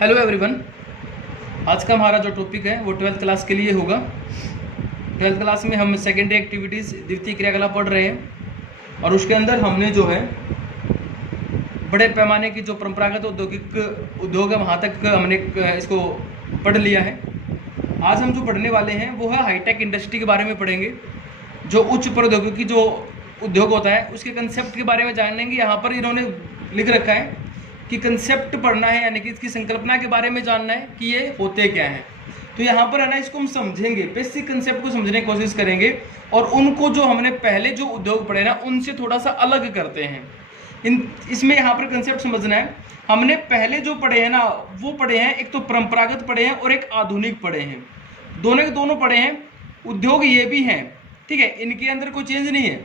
Hello everyone. आज का हमारा जो टॉपिक है वो 12th क्लास के लिए होगा। 12th क्लास में हम सेकेंडरी एक्टिविटीज़ द्वितीय क्रियाकलाप पढ़ रहे हैं और उसके अंदर हमने जो है बड़े पैमाने की जो परंपरागत औद्योगिक उद्योग है वहाँ तक हमने इसको पढ़ लिया है। आज हम जो पढ़ने वाले हैं वो है हाईटेक इंडस्ट्री के बारे में पढ़ेंगे। जो उच्च प्रौद्योगिकी जो उद्योग होता है उसके कंसेप्ट के बारे में जानेंगे। यहाँ पर इन्होंने लिख रखा है कि कंसेप्ट पढ़ना है, यानी कि इसकी संकल्पना के बारे में जानना है कि ये होते क्या हैं। तो यहाँ पर है ना, इसको हम समझेंगे, बेसिक कंसेप्ट को समझने की कोशिश करेंगे और उनको जो हमने पहले जो उद्योग पढ़े ना उनसे थोड़ा सा अलग करते हैं। इसमें यहाँ पर कंसेप्ट समझना है। हमने पहले जो पढ़े हैं ना वो पढ़े हैं, एक तो परंपरागत पढ़े हैं और एक आधुनिक पढ़े हैं। दोनों के दोनों पढ़े हैं। उद्योग ये भी हैं, ठीक है, इनके अंदर कोई चेंज नहीं है।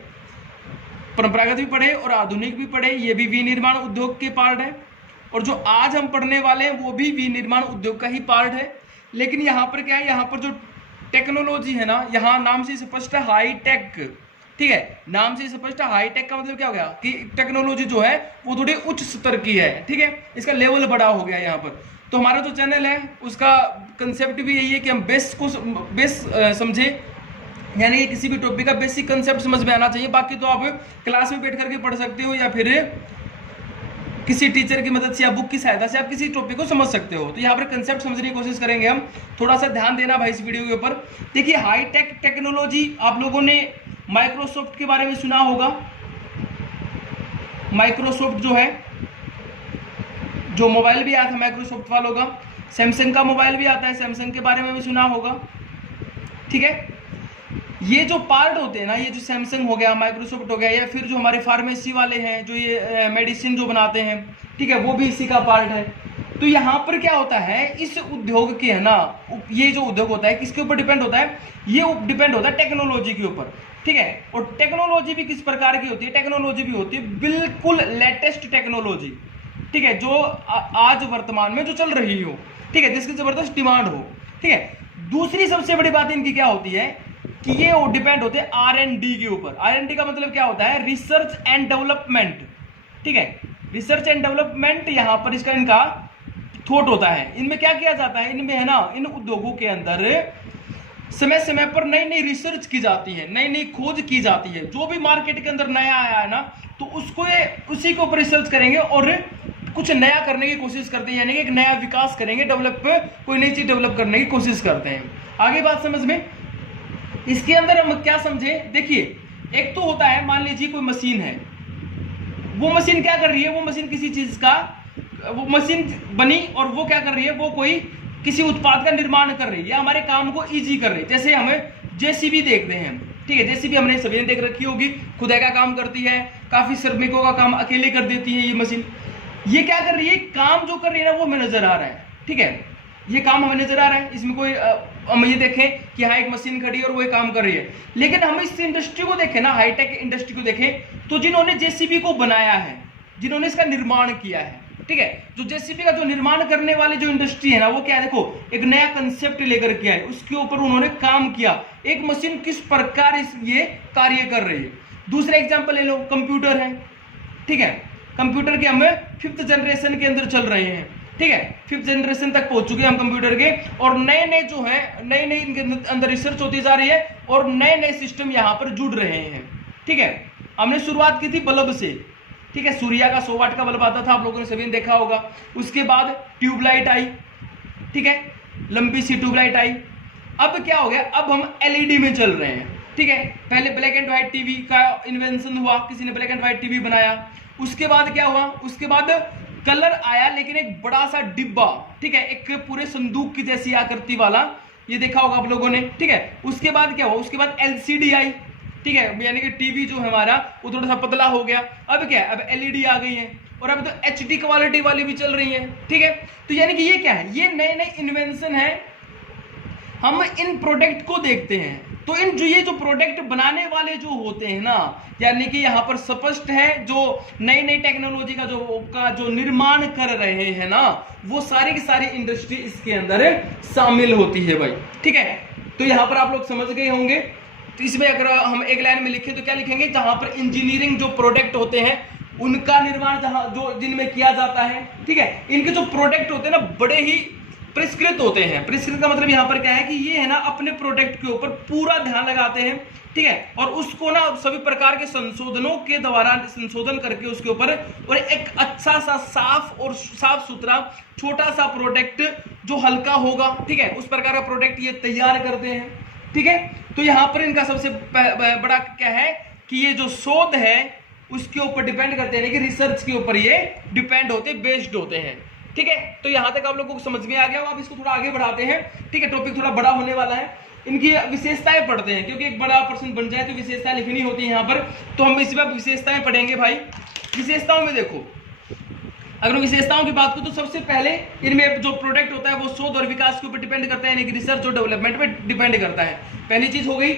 परंपरागत भी पढ़े और आधुनिक भी पढ़े, ये भी विनिर्माण उद्योग के पार्ट है। और जो आज हम पढ़ने वाले हैं वो भी विनिर्माण उद्योग का ही पार्ट है। लेकिन यहाँ पर क्या है, यहाँ पर जो टेक्नोलॉजी है ना, यहाँ नाम से स्पष्ट है हाई टेक, ठीक है, नाम से स्पष्ट है। हाई टेक का मतलब क्या हो गया कि टेक्नोलॉजी जो है वो थोड़ी उच्च स्तर की है, ठीक है, इसका लेवल बड़ा हो गया यहाँ पर। तो हमारा जो चैनल है उसका कंसेप्ट भी यही है कि हम बेस समझे, यानी किसी भी टॉपिक का बेसिक कंसेप्ट समझ में आना चाहिए। बाकी तो आप क्लास में बैठ करके पढ़ सकते हो या फिर किसी टीचर की मदद से या बुक की सहायता से आप किसी टॉपिक को समझ सकते हो। तो यहाँ पर कंसेप्ट समझने की कोशिश करेंगे हम। थोड़ा सा ध्यान देना भाई इस वीडियो के ऊपर। देखिए, हाईटेक टेक्नोलॉजी, आप लोगों ने माइक्रोसॉफ्ट के बारे में सुना होगा। माइक्रोसॉफ्ट जो है, जो मोबाइल भी आया था माइक्रोसॉफ्ट वालों का, सैमसंग का मोबाइल भी आता है, सैमसंग के बारे में भी सुना होगा, ठीक है। ये जो पार्ट होते हैं ना, ये जो सैमसंग हो गया, माइक्रोसॉफ्ट हो गया, या फिर जो हमारे फार्मेसी वाले हैं जो ये मेडिसिन जो बनाते हैं, ठीक है, वो भी इसी का पार्ट है। तो यहाँ पर क्या होता है, इस उद्योग के है ना, ये जो उद्योग होता है किसके ऊपर डिपेंड होता है, ये डिपेंड होता है टेक्नोलॉजी के ऊपर, ठीक है। और टेक्नोलॉजी भी किस प्रकार की होती है, टेक्नोलॉजी भी होती है बिल्कुल लेटेस्ट टेक्नोलॉजी, ठीक है, जो आज वर्तमान में जो चल रही हो, ठीक है, जिसकी जबरदस्त डिमांड हो, ठीक है। दूसरी सबसे बड़ी बात इनकी क्या होती है कि ये डिपेंड होते हैं R&D के ऊपर। R&D का मतलब क्या होता है, रिसर्च एंड डेवलपमेंट, ठीक है, रिसर्च एंड डेवलपमेंट। यहाँ पर इसका इनका थॉट होता है। इनमें क्या किया जाता है, इनमें है ना, इन उद्योगों के अंदर समय समय पर नई नई रिसर्च की जाती है, नई नई खोज की जाती है। जो भी मार्केट के अंदर नया आया है ना, तो उसको उसी के ऊपर रिसर्च करेंगे और कुछ नया करने की कोशिश करते हैं, यानी कि एक नया विकास करेंगे, कोई नई चीज डेवलप करने की कोशिश करते हैं। आगे बात समझ में, इसके अंदर हम क्या समझे, देखिए, एक तो होता है, मान लीजिए कोई मशीन है, वो मशीन क्या कर रही है, वो मशीन किसी चीज का, वो मशीन बनी और वो क्या कर रही है, वो कोई किसी उत्पाद का निर्माण कर रही है या हमारे काम को इजी कर रही है। जैसे हमें जेसीबी देखते हैं, ठीक है, जेसीबी हमने सभी ने देख रखी होगी, खुदाई का काम करती है, काफी श्रमिकों का काम अकेले कर देती है ये मशीन। ये क्या कर रही है, काम जो कर रही है ना वो हमें नजर आ रहा है, ठीक है, ये काम हमें नजर आ रहा है, इसमें कोई हम ये देखें कि हाँ एक मशीन खड़ी है और वो काम कर रही है। लेकिन हम इस इंडस्ट्री को देखें ना, हाईटेक इंडस्ट्री को देखें, तो जिन्होंने जेसीबी को बनाया है, जिन्होंने इसका निर्माण किया है, ठीक है, जो जेसीबी का जो निर्माण करने वाली जो इंडस्ट्री है ना, वो क्या है, देखो, एक नया कंसेप्ट लेकर के आए, उसके ऊपर उन्होंने काम किया, एक मशीन किस प्रकार ये कार्य कर रही है। दूसरा एग्जाम्पल ले लो, कंप्यूटर है, ठीक है, कंप्यूटर के हम 5th जनरेशन के अंदर चल रहे हैं, ठीक है, 5th जनरेशन तक पहुंच चुके हैं हम कंप्यूटर के, और नए नए जो है, नई नई इनके अंदर रिसर्च होती जा रही है और नए नए सिस्टम यहाँ पर जुड़ रहे हैं, ठीक है। हमने शुरुआत की थी बल्ब से, ठीक है, सूर्या का 100 वाट का बल्ब आता था, आप लोगों ने सभी ने देखा होगा। उसके बाद ट्यूबलाइट आई, ठीक है, लंबी सी ट्यूबलाइट आई। अब क्या हो गया, अब हम एलईडी में चल रहे हैं, ठीक है। पहले ब्लैक एंड व्हाइट टीवी का इन्वेंशन हुआ, किसी ने ब्लैक एंड व्हाइट टीवी बनाया। उसके बाद क्या हुआ, उसके बाद कलर आया, लेकिन एक बड़ा सा डिब्बा, ठीक है, एक पूरे संदूक की जैसी आकृति वाला, ये देखा होगा आप लोगों ने, ठीक है। उसके बाद क्या हुआ, उसके बाद एलसीडी आई, ठीक है, यानी कि टीवी जो है हमारा वो थोड़ा सा पतला हो गया। अब क्या है, अब एलईडी आ गई है और अब तो एचडी क्वालिटी वाली भी चल रही है, ठीक है। तो यानी कि ये क्या है, ये नए नए इन्वेंशन है। हम इन प्रोडक्ट को देखते हैं, तो इन ये जो प्रोडक्ट बनाने वाले जो होते हैं ना, यानी कि यहाँ पर स्पष्ट है, जो नई नई टेक्नोलॉजी का जो निर्माण कर रहे हैं ना, वो सारी की सारी इंडस्ट्री इसके अंदर शामिल होती है भाई, ठीक है। तो यहाँ पर आप लोग समझ गए होंगे। तो इसमें अगर हम एक लाइन में लिखें तो क्या लिखेंगे, जहां पर इंजीनियरिंग जो प्रोडक्ट होते हैं उनका निर्माण जहां जो जिनमें किया जाता है, ठीक है। इनके जो प्रोडक्ट होते हैं ना बड़े ही परिष्कृत होते हैं। परिष्कृत का मतलब यहाँ पर क्या है कि ये है ना अपने प्रोडक्ट के ऊपर पूरा ध्यान लगाते हैं, ठीक है, और उसको ना सभी प्रकार के संशोधनों के द्वारा संशोधन करके उसके ऊपर और एक अच्छा सा साफ और साफ सुथरा छोटा सा प्रोडक्ट जो हल्का होगा, ठीक है, उस प्रकार का प्रोडक्ट ये तैयार करते हैं, ठीक है। तो यहाँ पर इनका सबसे बड़ा क्या है कि ये जो शोध है उसके ऊपर डिपेंड करते हैं कि रिसर्च के ऊपर ये डिपेंड होते, बेस्ड होते हैं, ठीक है। तो यहां तक आप लोगों को समझ में आ गया। अब इसको थोड़ा आगे बढ़ाते हैं, ठीक है। टॉपिक थोड़ा बड़ा होने वाला है, इनकी विशेषताएं पढ़ते हैं क्योंकि एक बड़ा प्रश्न बन जाए तो विशेषताएं लिखनी होती है यहाँ पर। तो हम इसी बार विशेषताएं पढ़ेंगे भाई। विशेषताओं में देखो, अगर विशेषताओं की बात करूं तो सबसे पहले इनमें जो प्रोडक्ट होता है वो शोध और विकास के ऊपर डिपेंड करता है, यानी कि रिसर्च और डेवलपमेंट पे डिपेंड करता है। पहली चीज हो गई।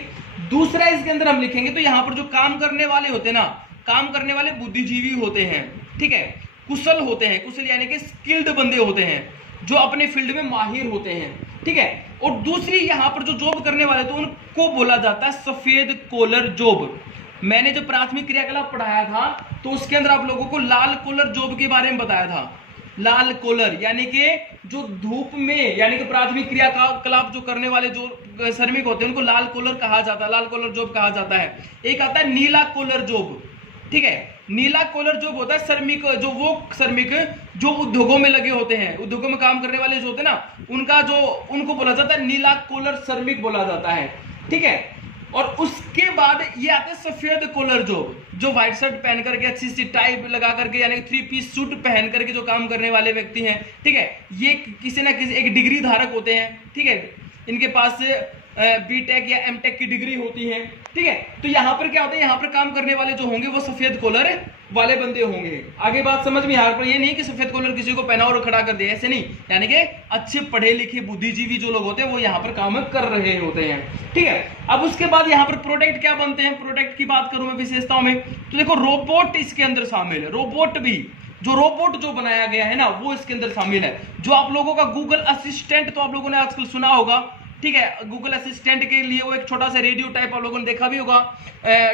दूसरा इसके अंदर हम लिखेंगे तो यहाँ पर जो काम करने वाले होते हैं ना, काम करने वाले बुद्धिजीवी होते हैं, ठीक है, कुशल होते हैं, कुशल यानी कि स्किल्ड बंदे होते हैं जो अपने फील्ड में माहिर होते हैं, ठीक है। और दूसरी यहाँ पर जो जॉब करने वाले तो उनको बोला जाता है सफेद कॉलर जॉब। मैंने जो प्राथमिक क्रियाकलाप पढ़ाया था तो उसके अंदर आप लोगों को लाल कॉलर जॉब के बारे में बताया था। लाल कॉलर यानी कि जो धूप में, यानी कि प्राथमिक क्रियाकलाप जो करने वाले जो श्रमिक होते हैं उनको लाल कॉलर कहा जाता है, लाल कॉलर जॉब कहा जाता है। एक आता है नीला कॉलर जॉब, ठीक है। नीला कॉलर जॉब होता है श्रमिक, जो वो श्रमिक जो उद्योगों में लगे होते हैं, उद्योगों में काम करने वाले जो होते हैं ना उनका जो उनको बोला जाता है नीला कॉलर श्रमिक बोला जाता है, ठीक है। और उसके बाद ये आते हैं सफेद कॉलर जॉब, जो व्हाइट शर्ट पहन करके अच्छी सी टाई लगा करके यानी 3 पीस सूट पहन करके जो काम करने वाले व्यक्ति हैं, ठीक है। ये किसी ना किसी एक डिग्री धारक होते हैं, ठीक है। इनके पास बीटेक या एमटेक की डिग्री होती है, ठीक है। तो यहाँ पर क्या होता है, यहाँ पर काम करने वाले जो होंगे वो सफेद कॉलर वाले बंदे होंगे। आगे बात समझ में, यहाँ पर ये नहीं कि सफेद कॉलर किसी को पहना और खड़ा कर दे, ऐसे नहीं, यानी कि अच्छे पढ़े लिखे बुद्धिजीवी जो लोग होते हैं वो यहाँ पर काम कर रहे होते हैं, ठीक है। अब उसके बाद यहाँ पर प्रोडक्ट क्या बनते हैं, प्रोडक्ट की बात करूं मैं विशेषताओं में तो देखो रोबोट इसके अंदर शामिल है। रोबोट भी, जो रोबोट जो बनाया गया है ना वो इसके अंदर शामिल है। जो आप लोगों का गूगल असिस्टेंट तो आप लोगों ने आजकल सुना होगा, ठीक है। गूगल असिस्टेंट के लिए वो एक छोटा सा रेडियो टाइप आप लोगों ने देखा भी होगा,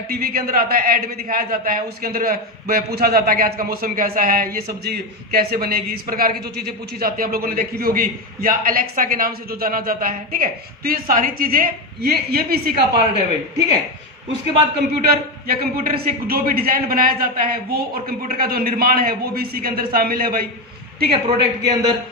टीवी के अंदर आता है, ऐड में दिखाया जाता है, उसके अंदर पूछा जाता है कि आज का मौसम कैसा है, ये सब्जी कैसे बनेगी, इस प्रकार की जो चीजें पूछी जाती है आप लोगों ने देखी भी होगी, या अलेक्सा के नाम से जो जाना जाता है, ठीक है। तो ये सारी चीजें ये भी इसी का पार्ट है भाई, ठीक है। उसके बाद कंप्यूटर या कंप्यूटर से जो भी डिजाइन बनाया जाता है वो, और कंप्यूटर का जो निर्माण है वो भी इसी के अंदर शामिल है भाई, ठीक है, प्रोडक्ट के अंदर।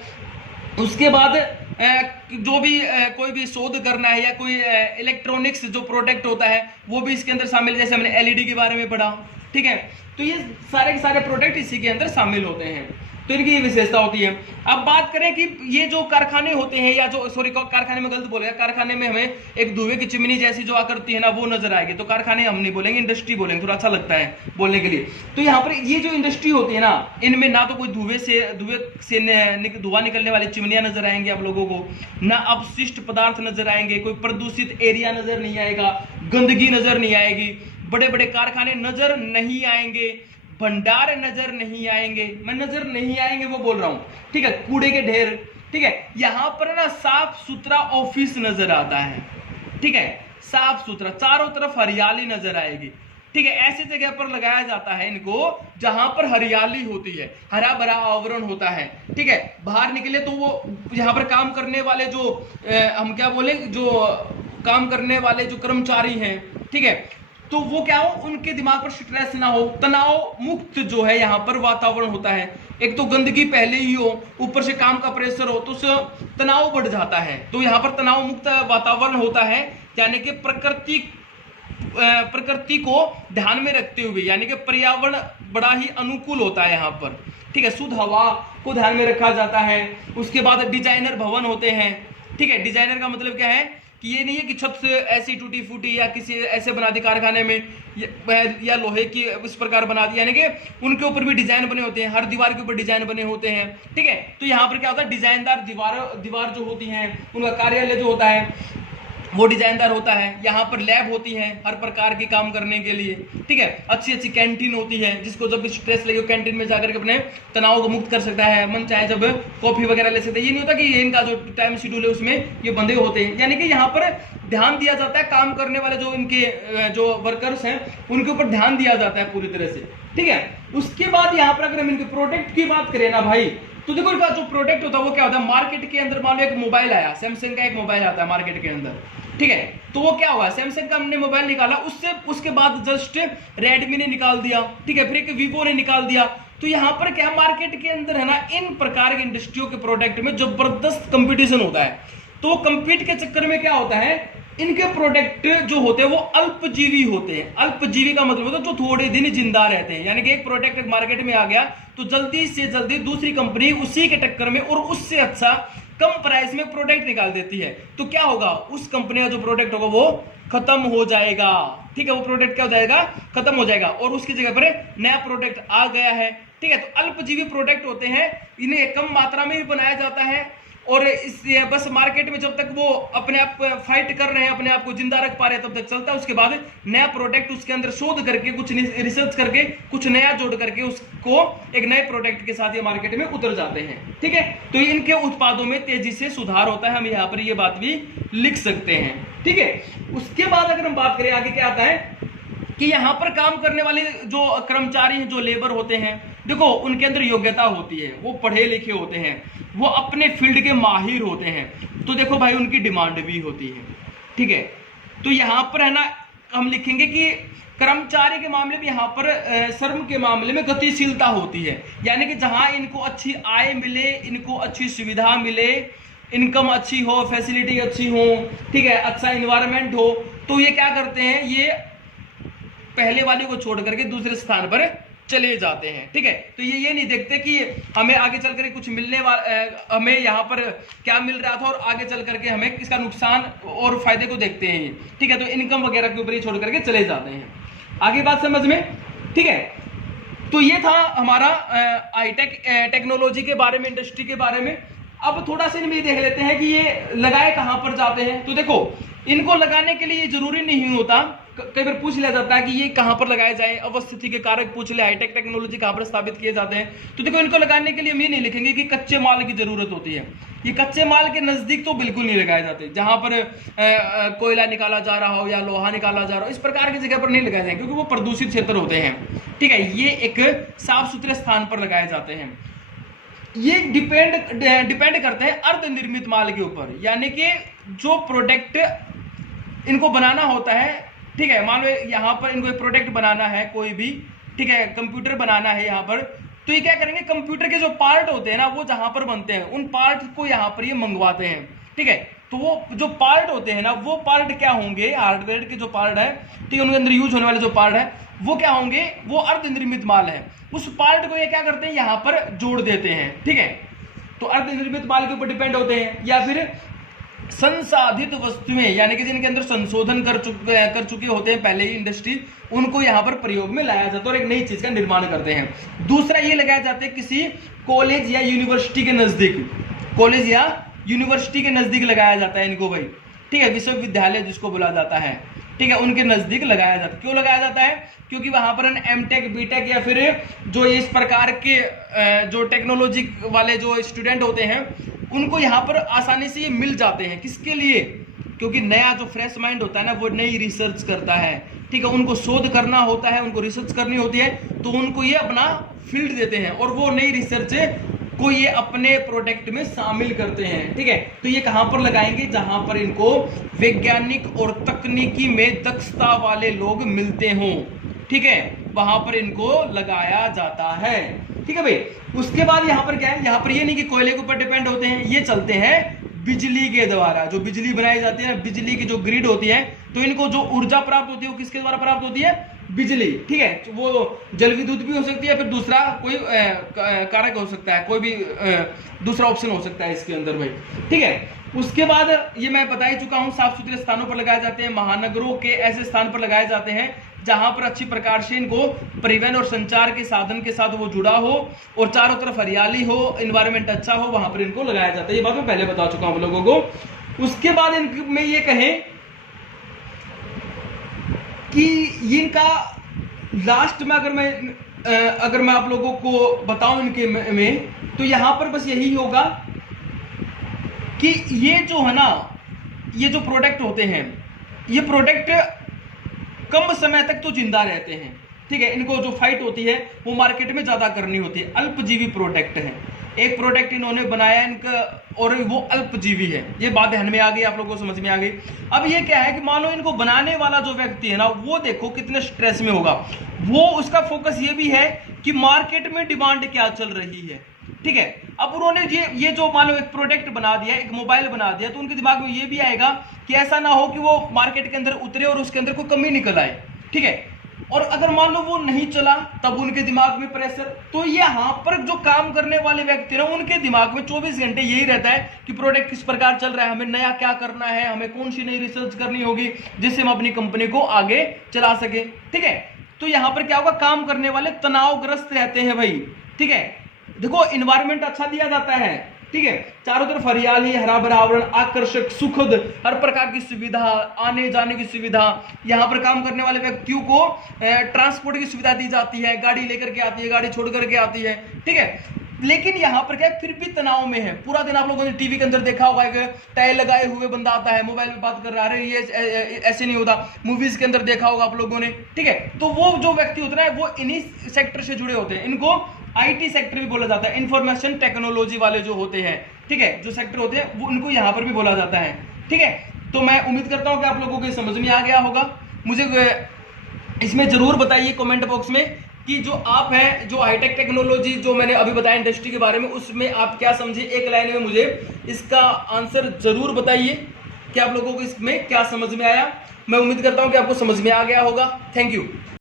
उसके बाद जो भी कोई भी शोध करना है या कोई इलेक्ट्रॉनिक्स जो प्रोडक्ट होता है वो भी इसके अंदर शामिल, जैसे हमने एलईडी के बारे में पढ़ा, ठीक है। तो ये सारे के सारे प्रोडक्ट इसी के अंदर शामिल होते हैं, तो इनकी ये विशेषता होती है। अब बात करें कि ये जो कारखाने होते हैं, या जो सॉरी कारखाने में गलत बोलेगा, कारखाने में हमें एक धुएं की चिमनी जैसी जो आकृति है ना वो नजर आएगी, तो कारखाने हम नहीं बोलेंगे, इंडस्ट्री बोलेंगे, थोड़ा अच्छा लगता है बोलने के लिए। तो यहाँ पर ये जो इंडस्ट्री होती है ना, इनमें ना तो कोई धुएं से धुआं निकलने वाली चिमनियां नजर आएंगी आप लोगों को, ना अपशिष्ट पदार्थ नजर आएंगे, कोई प्रदूषित एरिया नजर नहीं आएगा, गंदगी नजर नहीं आएगी, बड़े बड़े कारखाने नजर नहीं आएंगे, भंडार नजर नहीं आएंगे, मैं नजर नहीं आएंगे वो बोल रहा हूं, ठीक है, कूड़े के ढेर, ठीक है। यहां पर ना साफ सुथरा ऑफिस नजर आता है, ठीक है, साफ सुथरा, चारों तरफ हरियाली नजर आएगी, ठीक है। ऐसी जगह पर लगाया जाता है इनको जहां पर हरियाली होती है, हरा भरा आवरण होता है, ठीक है। बाहर निकले तो वो यहाँ पर काम करने वाले जो हम क्या बोले, जो काम करने वाले जो कर्मचारी हैं, ठीक है, तो वो क्या हो, उनके दिमाग पर स्ट्रेस ना हो, तनाव मुक्त जो है यहाँ पर वातावरण होता है। एक तो गंदगी पहले ही हो, ऊपर से काम का प्रेशर हो तो उससे तनाव बढ़ जाता है। तो यहाँ पर तनाव मुक्त वातावरण होता है, यानी कि प्रकृति को ध्यान में रखते हुए, यानी कि पर्यावरण बड़ा ही अनुकूल होता है यहाँ पर, ठीक है। शुद्ध हवा को ध्यान में रखा जाता है। उसके बाद डिजाइनर भवन होते हैं, ठीक है। डिजाइनर का मतलब क्या है कि ये नहीं है कि छत से ऐसी टूटी फूटी या किसी ऐसे बना दी कारखाने में, या लोहे की इस प्रकार बना दी, यानी कि उनके ऊपर भी डिजाइन बने होते हैं, हर दीवार के ऊपर डिजाइन बने होते हैं, ठीक है। तो यहाँ पर क्या होता है, डिजाइनदार दीवार जो होती हैं, उनका कार्यालय जो होता है वो डिजाइनदार होता है। यहाँ पर लैब होती है हर प्रकार के काम करने के लिए, ठीक है। अच्छी अच्छी कैंटीन होती है, जिसको जब भी स्ट्रेस लगे कैंटीन में जाकर के अपने तनाव को मुक्त कर सकता है, मन चाहे जब कॉफी वगैरह ले सकते हैं। ये नहीं होता कि इनका जो टाइम शेड्यूल है उसमें ये बंधे होते हैं, यानी कि यहाँ पर ध्यान दिया जाता है काम करने वाले जो इनके जो वर्कर्स हैं उनके ऊपर ध्यान दिया जाता है पूरी तरह से, ठीक है। उसके बाद यहाँ पर अगर हम इनके प्रोडक्ट की बात करें ना भाई, तो देखो इनका जो प्रोडक्ट होता है वो क्या होता है, मार्केट के अंदर मान लो एक मोबाइल आया, सैमसंग का एक मोबाइल आता है मार्केट के अंदर, ठीक है। तो वो क्या हुआ, सैमसंग का हमने मोबाइल निकाला, उसके बाद जस्ट रेडमी ने निकाल दिया, ठीक है, फिर एक वीवो ने निकाल दिया। तो यहाँ पर क्या मार्केट के अंदर है ना, इन प्रकार के इंडस्ट्रियों के प्रोडक्ट में जबरदस्त कंपटीशन होता है। तो कंपीट के चक्कर में क्या होता है, इनके प्रोडक्ट जो होते हैं वो अल्पजीवी होते हैं। अल्पजीवी का मतलब होता है जो थोड़े दिन जिंदा रहते हैं, यानी कि एक प्रोडक्ट मार्केट में आ गया तो जल्दी से जल्दी दूसरी कंपनी उसी के टक्कर में और उससे अच्छा कम प्राइस में प्रोडक्ट निकाल देती है। तो क्या होगा, उस कंपनी का जो प्रोडक्ट होगा वो खत्म हो जाएगा, ठीक है, वो प्रोडक्ट क्या हो जाएगा, खत्म हो जाएगा और उसकी जगह पर नया प्रोडक्ट आ गया है, ठीक है। तो अल्पजीवी प्रोडक्ट होते हैं, इन्हें कम मात्रा में भी बनाया जाता है और इस बस मार्केट में जब तक वो अपने आप फाइट कर रहे हैं, अपने आप को जिंदा रख पा रहे हैं तब तक चलता है। उसके बाद नया प्रोडक्ट उसके अंदर शोध करके, कुछ रिसर्च करके, कुछ नया जोड़ करके उसको एक नए प्रोडक्ट के साथ ये मार्केट में उतर जाते हैं, ठीक है। तो इनके उत्पादों में तेजी से सुधार होता है, हम यहाँ पर ये बात भी लिख सकते हैं, ठीक है। उसके बाद अगर हम बात करें आगे क्या आता है कि यहां पर काम करने वाले जो कर्मचारी हैं, जो लेबर होते हैं, देखो उनके अंदर योग्यता होती है, वो पढ़े लिखे होते हैं, वो अपने फील्ड के माहिर होते हैं। तो देखो भाई उनकी डिमांड भी होती है, ठीक है। तो यहां पर है ना हम लिखेंगे कि कर्मचारी के मामले में यहां पर श्रम के मामले में गतिशीलता होती है, यानी कि जहां इनको अच्छी आय मिले, इनको अच्छी सुविधा मिले, इनकम अच्छी हो, फैसिलिटी अच्छी हो, ठीक है, अच्छा इन्वायरमेंट हो, तो ये क्या करते हैं, ये पहले वाले को छोड़ करके दूसरे स्थान पर चले जाते हैं, ठीक है। तो ये नहीं देखते कि हमें आगे चल करके कुछ मिलने वाला, हमें यहाँ पर क्या मिल रहा था और आगे चल करके हमें इसका नुकसान और फायदे को देखते हैं, ठीक है। तो इनकम वगैरह के ऊपर ही छोड़ करके चले जाते हैं। आगे बात समझ में, ठीक है। तो ये था हमारा हाईटेक टेक्नोलॉजी के बारे में, इंडस्ट्री के बारे में। अब थोड़ा सा इनमें देख लेते हैं कि ये लगाए कहां पर जाते हैं। तो देखो इनको लगाने के लिए जरूरी नहीं होता, कई बार पूछ लिया जाता है कि ये कहां पर लगाए जाए, अवस्थिति के कारक पूछ ले, हाईटेक टेक्नोलॉजी कहां पर स्थापित किए जाते हैं। तो देखो इनको लगाने के लिए हम ये नहीं लिखेंगे कि कच्चे माल की जरूरत होती है, ये कच्चे माल के नजदीक तो बिल्कुल नहीं लगाए जाते, जहां पर कोयला निकाला जा रहा हो या लोहा निकाला जा रहा हो, इस प्रकार की जगह पर नहीं लगाए जाएंगे, क्योंकि वो प्रदूषित क्षेत्र होते हैं, ठीक है। ये एक साफ सुथरे स्थान पर लगाए जाते हैं। ये डिपेंड करते हैं अर्ध निर्मित माल के ऊपर, यानी कि जो प्रोडक्ट इनको बनाना होता है, ठीक है। मान लो यहाँ पर इनको एक प्रोडक्ट बनाना है कोई भी, ठीक है, कंप्यूटर बनाना है यहाँ पर, तो ये क्या करेंगे, कंप्यूटर के जो पार्ट होते हैं ना वो जहां पर बनते हैं उन पार्ट को यहाँ पर ये मंगवाते हैं, ठीक है। तो वो जो पार्ट होते हैं ना, वो पार्ट क्या होंगे, हार्डवेयर के जो पार्ट है, ठीक है, उनके अंदर यूज होने वाले जो पार्ट है वो क्या होंगे, वो अर्ध निर्मित माल है। उस पार्ट को ये क्या करते हैं, यहाँ पर जोड़ देते हैं, ठीक है। तो अर्ध निर्मित माल के ऊपर डिपेंड होते हैं। या फिर संसाधित वस्तुएं, यानी कि जिनके अंदर संशोधन कर चुके होते हैं पहले ही इंडस्ट्री, उनको यहाँ पर प्रयोग में लाया जाता है और एक नई चीज का निर्माण करते हैं। दूसरा ये लगाए जाते हैं किसी कॉलेज या यूनिवर्सिटी के नजदीक, कॉलेज या यूनिवर्सिटी के नजदीक लगाया जाता है इनको भाई, ठीक है, विश्वविद्यालय जिसको बोला जाता है, ठीक है, उनके नजदीक लगाया जाता है। क्यों लगाया जाता है, क्योंकि वहां पर एमटेक, बीटेक या फिर जो इस प्रकार के जो टेक्नोलॉजी वाले जो स्टूडेंट होते हैं उनको यहाँ पर आसानी से ये मिल जाते हैं। किसके लिए, क्योंकि नया जो फ्रेश माइंड होता है ना वो नई रिसर्च करता है, ठीक है, उनको शोध करना होता है, उनको रिसर्च करनी होती है, तो उनको ये अपना फील्ड देते हैं और वो नई रिसर्च को ये अपने प्रोडक्ट में शामिल करते हैं, ठीक है। तो ये कहां पर लगाएंगे, जहां पर इनको वैज्ञानिक और तकनीकी में दक्षता वाले लोग मिलते हों, ठीक है, वहां पर इनको लगाया जाता है, ठीक है भाई। उसके बाद यहाँ पर क्या है, यहाँ पर ये नहीं कि कोयले के ऊपर डिपेंड होते हैं, ये चलते हैं बिजली के द्वारा। जो बिजली बनाई जाती है ना, बिजली की जो ग्रिड होती है, तो इनको जो ऊर्जा प्राप्त होती है वो किसके द्वारा प्राप्त होती है, बिजली, ठीक है। वो जल विद्युत भी हो सकती है, फिर दूसरा कोई कारक हो सकता है, कोई भी दूसरा ऑप्शन हो सकता है इसके अंदर भाई, ठीक है। उसके बाद ये मैं बता ही चुका हूं, साफ सुथरे स्थानों पर लगाए जाते हैं, महानगरों के ऐसे स्थान पर लगाए जाते हैं जहां पर अच्छी प्रकार से इनको परिवहन और संचार के साधन के साथ वो जुड़ा हो और चारों तरफ हरियाली हो, एनवायरमेंट अच्छा हो, वहां पर इनको लगाया जाता है। ये बात मैं पहले बता चुका हूं आप लोगों को। उसके बाद इनमें ये कहें कि इनका लास्ट में अगर मैं आप लोगों को बताऊं इनके में, तो यहां पर बस यही होगा कि ये जो है ना, ये जो प्रोडक्ट होते हैं, ये प्रोडक्ट कम समय तक तो जिंदा रहते हैं, ठीक है, इनको जो फाइट होती है वो मार्केट में ज्यादा करनी होती है। अल्पजीवी प्रोडक्ट है, एक प्रोडक्ट इन्होंने बनाया इनका, और वो अल्पजीवी है। ये बात ध्यान में आ गई, आप लोगों को समझ में आ गई। अब ये क्या है कि मान लो इनको बनाने वाला जो व्यक्ति है ना, वो देखो कितने स्ट्रेस में होगा। वो उसका फोकस ये भी है कि मार्केट में डिमांड क्या चल रही है, ठीक है। अब उन्होंने ये जो मान लो एक प्रोडक्ट बना दिया, एक मोबाइल बना दिया, तो उनके दिमाग में ये भी आएगा कि ऐसा ना हो कि वो मार्केट के अंदर उतरे और उसके अंदर कोई कमी निकल आए, ठीक है। और अगर मान लो वो नहीं चला, तब उनके दिमाग में प्रेशर। तो यहाँ पर जो काम करने वाले व्यक्ति ना, उनके दिमाग में 24 घंटे यही रहता है कि प्रोडक्ट किस प्रकार चल रहा है, हमें नया क्या करना है, हमें कौन सी नई रिसर्च करनी होगी जिससे हम अपनी कंपनी को आगे चला सके, ठीक है। तो यहाँ पर क्या होगा, काम करने वाले तनावग्रस्त रहते हैं भाई, ठीक है। देखो इन्वायरमेंट अच्छा दिया जाता है, ठीक है, चारों तरफ हरियाली, हरा भरा आवरण, आकर्षक, सुखद, हर प्रकार की सुविधा, आने जाने की सुविधा। यहाँ पर काम करने वाले व्यक्तियों को ट्रांसपोर्ट की सुविधा दी जाती है, गाड़ी लेकर के आती है, गाड़ी छोड़ करके आती है, ठीक है। लेकिन यहाँ पर क्या है, फिर भी तनाव में है। पूरा दिन आप लोगों ने टीवी के अंदर देखा होगा, टाई लगाए हुए बंदा आता है, मोबाइल में बात कर रहा है, ये ऐसे नहीं होता। मूवीज के अंदर देखा होगा आप लोगों ने, ठीक है। तो वो जो व्यक्ति होता है वो इन्हीं सेक्टर से जुड़े होते हैं। इनको आईटी सेक्टर भी बोला जाता है, इंफॉर्मेशन टेक्नोलॉजी वाले जो होते हैं, ठीक है, जो सेक्टर होते हैं वो उनको यहाँ पर भी बोला जाता है, ठीक है। तो मैं उम्मीद करता हूँ कि आप लोगों को समझ में आ गया होगा। मुझे इसमें जरूर बताइए कमेंट बॉक्स में कि जो आप हैं, जो हाईटेक टेक्नोलॉजी जो मैंने अभी बताया इंडस्ट्री के बारे में, उसमें आप क्या समझे। एक लाइन में मुझे इसका आंसर जरूर बताइए कि आप लोगों को इसमें क्या समझ में आया। मैं उम्मीद करता हूं कि आपको समझ में आ गया होगा। Thank you.